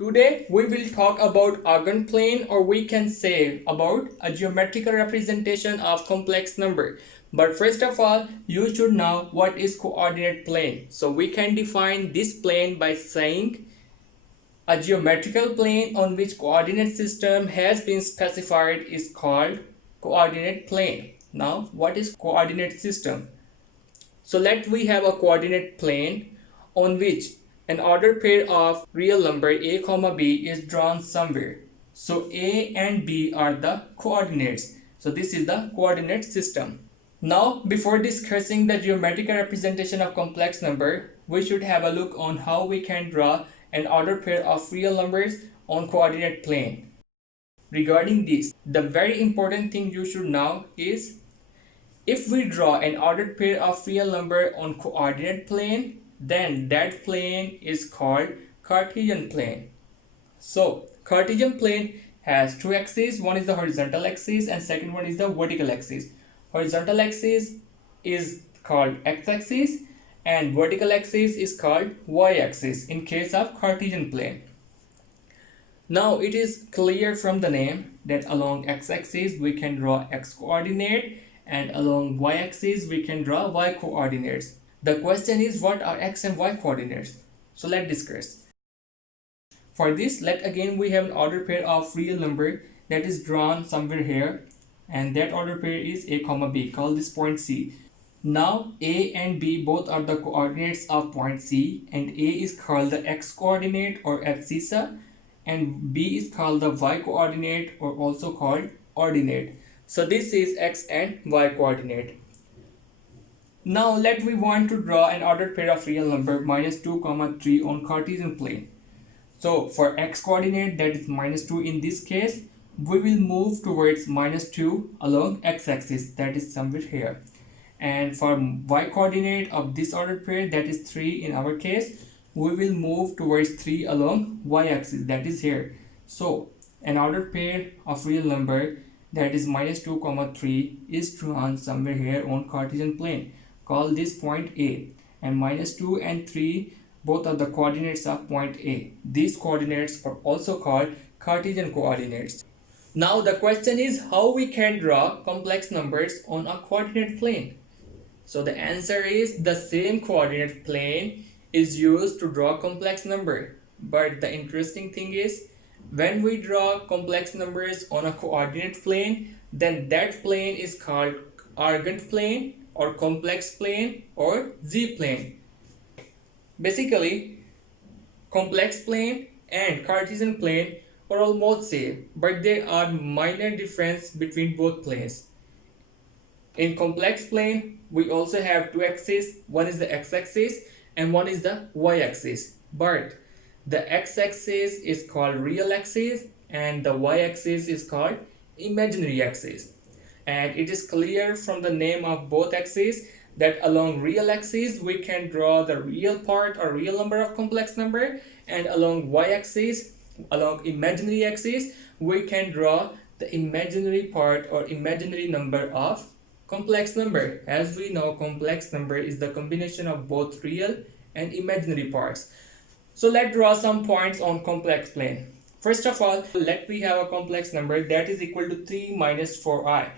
Today we will talk about Argand plane, or we can say about a geometrical representation of complex number. But first of all, you should know what is coordinate plane. So we can define this plane by saying a geometrical plane on which coordinate system has been specified is called coordinate plane. Now, what is coordinate system? So let we have a coordinate plane on which an ordered pair of real number a comma b is drawn somewhere. So a and b are the coordinates. So this is the coordinate system. Now, before discussing the geometrical representation of complex number, we should have a look on how we can draw an ordered pair of real numbers on coordinate plane. Regarding this, the very important thing you should know is if we draw an ordered pair of real number on coordinate plane, then that plane is called Cartesian plane. So, Cartesian plane has two axes. One is the horizontal axis and second one is the vertical axis. Horizontal axis is called x-axis and vertical axis is called y-axis in case of Cartesian plane. Now it is clear from the name that along x-axis we can draw x coordinate and along y-axis we can draw y coordinates. The question is, what are x and y coordinates? So let's discuss. For this, let again we have an ordered pair of real number that is drawn somewhere here, and that ordered pair is a comma b. Call this point C. Now a and b both are the coordinates of point C, and a is called the x coordinate or abscissa and b is called the y coordinate or also called ordinate. So this is x and y coordinate. Now let we want to draw an ordered pair of real number minus 2 comma 3 on Cartesian plane. So for x coordinate, that is minus 2 in this case, we will move towards minus 2 along x-axis, that is somewhere here. And for y coordinate of this ordered pair, that is 3 in our case, we will move towards 3 along y-axis, that is here. So an ordered pair of real number that is minus 2 comma 3 is drawn somewhere here on Cartesian plane. Call this point A, and minus 2 and 3 both are the coordinates of point A. These coordinates are also called Cartesian coordinates. Now the question is how we can draw complex numbers on a coordinate plane. So the answer is the same coordinate plane is used to draw complex number. But the interesting thing is, when we draw complex numbers on a coordinate plane, then that plane is called Argand plane or complex plane or Z plane. Basically, complex plane and Cartesian plane are almost same, but there are minor difference between both planes. In complex plane, we also have two axes. One is the x-axis and one is the y-axis. But the x-axis is called real axis and the y-axis is called imaginary axis. And it is clear from the name of both axes that along real axis we can draw the real part or real number of complex number, and along y-axis, along imaginary axis, we can draw the imaginary part or imaginary number of complex number. As we know, complex number is the combination of both real and imaginary parts. So let's draw some points on complex plane. First of all, let we have a complex number that is equal to 3 minus 4i.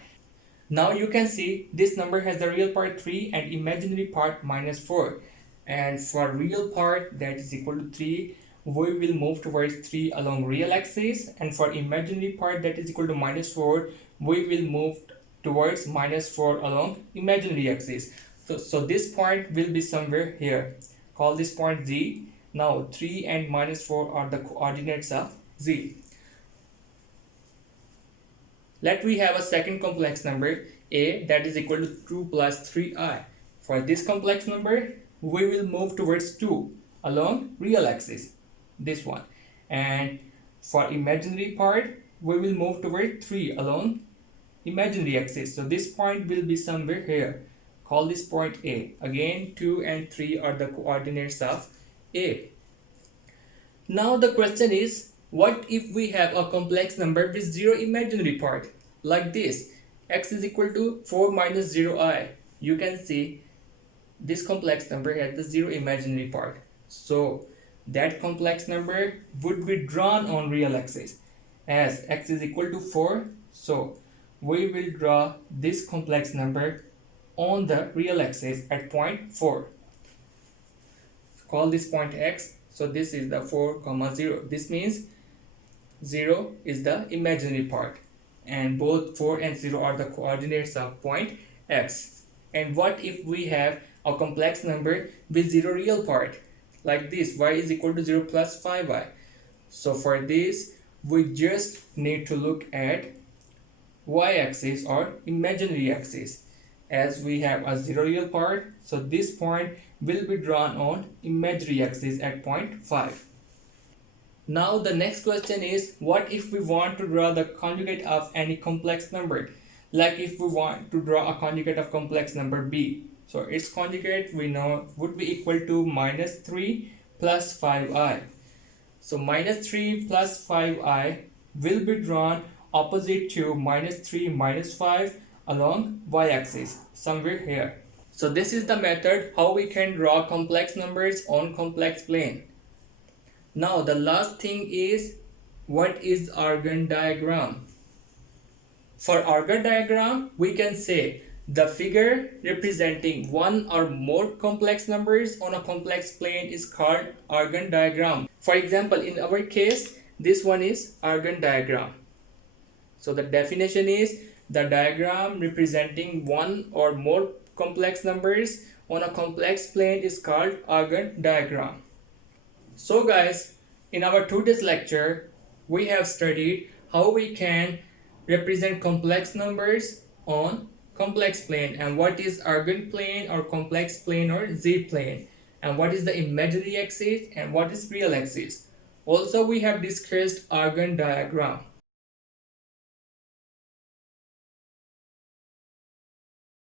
Now you can see this number has the real part 3 and imaginary part minus 4. And for real part that is equal to 3, we will move towards 3 along real axis, and for imaginary part that is equal to minus 4, we will move towards minus 4 along imaginary axis. So this point will be somewhere here. Call this point Z. Now 3 and minus 4 are the coordinates of Z. Let we have a second complex number a that is equal to 2 plus 3i. For this complex number, we will move towards 2 along real axis, this one. And for imaginary part, we will move toward 3 along imaginary axis. So this point will be somewhere here. Call this point A. Again, 2 and 3 are the coordinates of A. Now the question is, what if we have a complex number with 0 imaginary part? Like this, x is equal to 4 minus 0i. You can see this complex number has the 0 imaginary part. So that complex number would be drawn on real axis. As x is equal to 4, so we will draw this complex number on the real axis at point 4. Call this point x. So this is the 4 comma 0. This means 0 is the imaginary part, and both 4 and 0 are the coordinates of point x. And what if we have a complex number with 0 real part, like this, y is equal to 0 plus 5y? So for this we just need to look at y-axis or imaginary axis. As we have a 0 real part, so this point will be drawn on imaginary axis at point 5. Now the next question is, what if we want to draw the conjugate of any complex number? Like if we want to draw a conjugate of complex number b. So its conjugate we know would be equal to minus 3 plus 5i. So minus 3 plus 5i will be drawn opposite to minus 3 minus 5 along y-axis, somewhere here. So this is the method how we can draw complex numbers on complex plane. Now the last thing is, what is Argand diagram? For Argand diagram, we can say the figure representing one or more complex numbers on a complex plane is called Argand diagram. For example, in our case, this one is Argand diagram. So the definition is the diagram representing one or more complex numbers on a complex plane is called Argand diagram. So guys, in our today's lecture, we have studied how we can represent complex numbers on complex plane, and what is Argand plane or complex plane or Z plane, and what is the imaginary axis and what is real axis. Also we have discussed Argand diagram.